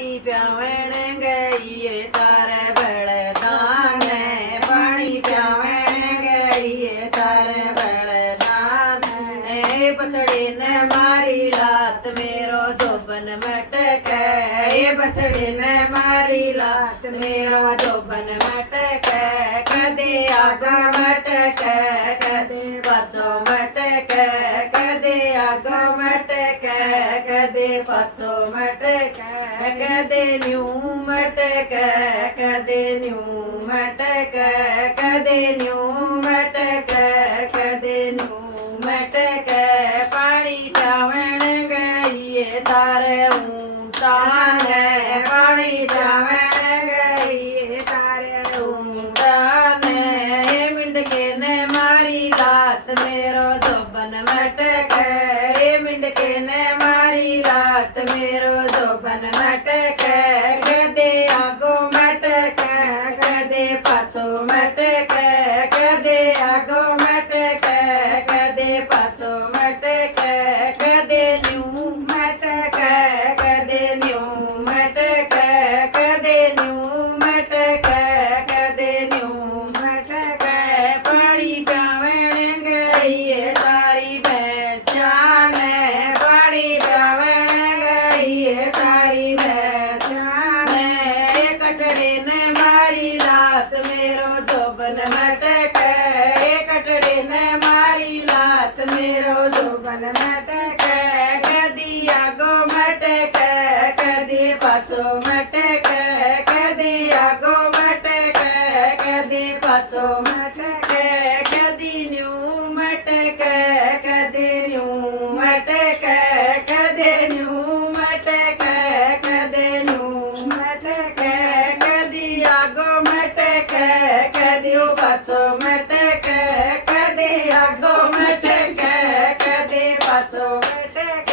पानी प्यावण गई तारे बलदान पानी प्यावण गई तारे बलदान बछड़े ने मारी लात मेरो जोबन मटक बछड़े ने मारी लात मेरो जोबन मटक कदे आग मटक कदे बचो मटक कदे आग मटक कदे पचो मटक कदे न्यू मटक कदे न्यू मटक कदे न्यू मटक कदे न्यू मटक पानी प्यावण गई तारे ऊंटा ने पानी प्यावण गई तारे ऊंटा ने मिंडके ने मारी लात मेरो जोबन मटक मिंडके ने मारी लात मेरो जोबन मटक कदे आगो मटक कदे पाछो मटक कदे आगो मटक कदे पाछो मटक कदे न्यू मटक कदे न्यू मटक कदे न्यू मटक कदे न्यू मटक पानी प्यावण गई तारी भैंस्यान पानी प्यावण गई तारी भैंस्यान कटड़े ने मारी लात मेरो जोबन मटक कटड़े ने मारी लात मेरो जोबन मटक कदी आगो मटक कदी पाछो मटक कदी आगो मटक कदी पाछो मटक कदी न्यू मटक कदी न्यू मटक कदी न्यू मटक कदी न्यू मटक कदी आगो मटक कदी पाछो मटक कदी आगो मटक कदी पाछो मटक